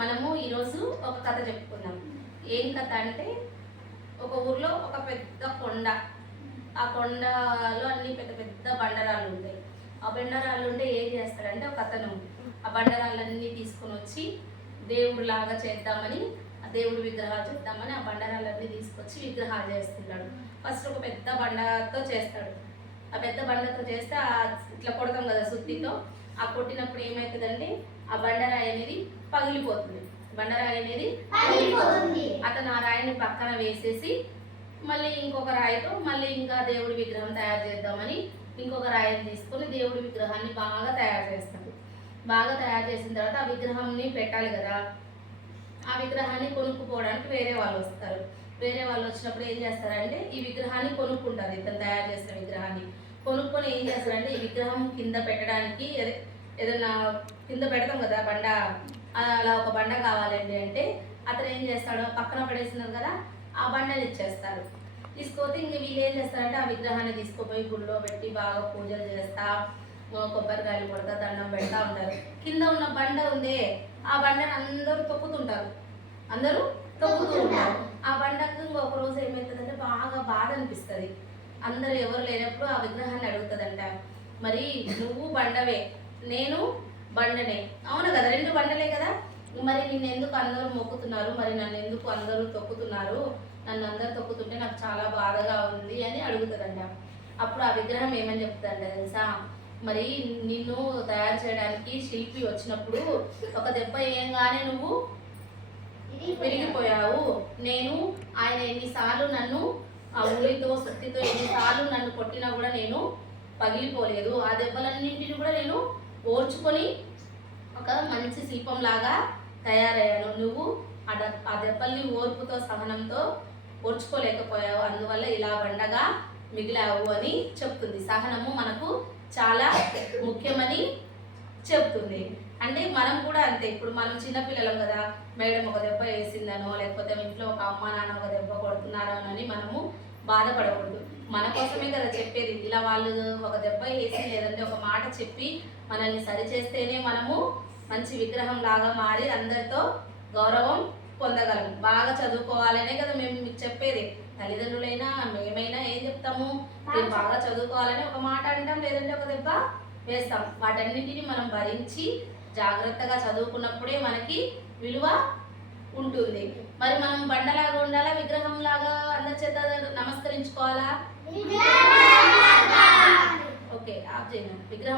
మనము ఈరోజు ఒక కథ చెప్పుకుందాం. ఏం కథ అంటే, ఒక ఊర్లో ఒక పెద్ద కొండ. ఆ కొండలో అన్ని పెద్ద పెద్ద బండరాళ్ళు ఉంటాయి. ఆ బండరాళ్ళు ఉంటే ఏం చేస్తాడంటే ఒక అతను ఆ బండరాళ్ళన్నీ తీసుకొని వచ్చి దేవుడు లాగా చేద్దామని, ఆ దేవుడు విగ్రహాలు చేద్దామని ఆ బండరాళ్ళన్నీ తీసుకొచ్చి విగ్రహాలు చేస్తున్నాడు. ఫస్ట్ ఒక పెద్ద బండతో చేస్తాడు. ఆ పెద్ద బండతో చేస్తే ఇట్లా కొడతాం కదా సుత్తితో. ఆ కొట్టినప్పుడు ఏమవుతుందంటే ఆ బండరాయి అనేది పగిలిపోతుంది. బండరాయి అనేది అతను ఆ రాయిని పక్కన వేసేసి మళ్ళీ ఇంకొక రాయితో మళ్ళీ ఇంకా దేవుడి విగ్రహం తయారు చేద్దామని ఇంకొక రాయిని తీసుకొని దేవుడి విగ్రహాన్ని బాగా తయారు చేస్తాడు. బాగా తయారు చేసిన తర్వాత ఆ విగ్రహాన్ని పెట్టాలి కదా. ఆ విగ్రహాన్ని కొనుక్కుపోవడానికి వేరే వాళ్ళు వస్తారు. వేరే వాళ్ళు వచ్చినప్పుడు ఏం చేస్తారంటే ఈ విగ్రహాన్ని కొనుక్కుంటారు. ఇతను తయారు చేసిన విగ్రహాన్ని కొనుక్కొని ఏం చేస్తారంటే ఈ విగ్రహం కింద పెట్టడానికి ఏదైనా కింద పెడతాం కదా బండ, అలా ఒక బండ కావాలండి అంటే అతను ఏం చేస్తాడో పక్కన పడేసినారు కదా ఆ బండని ఇచ్చేస్తారు. తీసుకపోతే ఇంక వీళ్ళు ఏం చేస్తారంటే ఆ విగ్రహాన్ని తీసుకుపోయి గుడిలో పెట్టి బాగా పూజలు చేస్తా, కొబ్బరికాయలు కొడతా, దండం పెడతా ఉంటారు. కింద ఉన్న బండ ఉందే ఆ బండని అందరూ తొక్కుతుంటారు. తొక్కుతూ ఉంటారు. ఆ బండకు ఇంకొక రోజు ఏమవుతుందంటే బాగా బాధ అనిపిస్తుంది. అందరు ఎవరు లేనప్పుడు ఆ విగ్రహాన్ని అడుగుతుందంట, మరి నువ్వు బండవే నేను బండనే, అవును కదా, రెండు బండలే కదా, మరి నిన్ను ఎందుకు అందరూ మొక్కుతున్నారు, మరి నన్ను ఎందుకు అందరూ తొక్కుతున్నారు, నన్ను అందరూ తొక్కుతుంటే నాకు చాలా బాధగా ఉంది అని అడుగుతుందంట. అప్పుడు ఆ విగ్రహం ఏమని చెప్తుందంట తెలుసా, మరి నిన్ను తయారు చేయడానికి శిల్పి వచ్చినప్పుడు ఒక దెబ్బ వేయంగానే నువ్వు విరిగిపోయావు. నేను ఆయన ఎన్నిసార్లు నన్ను ఆ ఉలితో సుత్తితో ఎన్నిసార్లు నన్ను కొట్టినా కూడా నేను పగిలిపోలేదు. ఆ దెబ్బలన్నింటినీ కూడా నేను ఓర్చుకొని ఒక మంచి శిల్పంలాగా తయారయ్యాను. నువ్వు ఆ దెబ్బల్ని ఓర్పుతో సహనంతో ఓర్చుకోలేకపోయావు, అందువల్ల ఇలా బండగా మిగిలావు అని చెప్తుంది. సహనము మనకు చాలా ముఖ్యమని చెప్తుంది. అంటే మనం కూడా అంతే. ఇప్పుడు మనం చిన్నపిల్లలం కదా, మేడం ఒక దెబ్బ వేసిందనో లేకపోతే ఇంట్లో ఒక అమ్మ నాన్న ఒక దెబ్బ కొడుతున్నారో అని మనము బాధపడకూడదు. మన కోసమే కదా చెప్పేది. ఇలా వాళ్ళు ఒక దెబ్బ వేసి లేదంటే ఒక మాట చెప్పి మనల్ని సరిచేస్తేనే మనము మంచి విగ్రహం లాగా మారి అందరితో గౌరవం పొందగలం. బాగా చదువుకోవాలనే కదా మేము మీకు చెప్పేది. తల్లిదండ్రులైనా మేమైనా ఏం చెప్తాము, మీరు బాగా చదువుకోవాలని ఒక మాట అంటాం, లేదంటే ఒక దెబ్బ వేస్తాం. వాటన్నిటిని మనం భరించి జాగ్రత్తగా చదువుకున్నప్పుడే మనకి విలువ ఉంటుంది. మరి మనం బండలాగా ఉండాలా, విగ్రహం లాగా అందరి చేత నమస్కరించుకోవాలా? ఓకే, ఆఫ్ చేయను. విగ్రహం